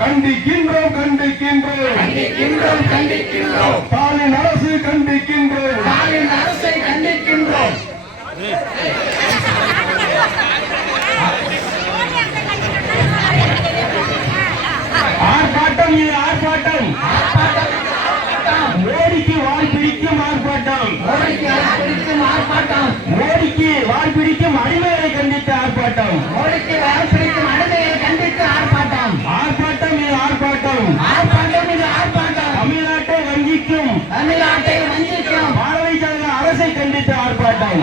கண்டிக்கின்றோம் கண்டிக்கின்றோம் கண்டிக்கின்றோம் கண்டிக்கின்றோம் ஸ்டாலின் அரசு கண்டிக்கின்றோம் ஸ்டாலின் அரசை கண்டிக்கின்றோம் ஆர்ப்பாட்டம் இது ஆர்ப்பாட்டம் மோடிக்கு வால் பிடிக்கும் ஆர்ப்பாட்டம் மோடிக்கு வால் பிடிக்கும் ஆர்ப்பாட்டம் மோடிக்கு வால் பிடிக்கும் அடிமையை கண்டித்து ஆர்ப்பாட்டம் மோடிக்கு வால் பிடிக்கும் அடிமையை கண்டித்து ஆர்ப்பாட்டம் ஆர்ப்பாட்டம் இது ஆர்ப்பாட்டம் ஆர்ப்பாட்டம் இது ஆர்ப்பாட்டம் தமிழ்நாட்டை வஞ்சிக்கும் தமிழ்நாட்டை வஞ்சிக்கும் பாரதிய ஜனதா அரசை கண்டித்து ஆர்ப்பாட்டம்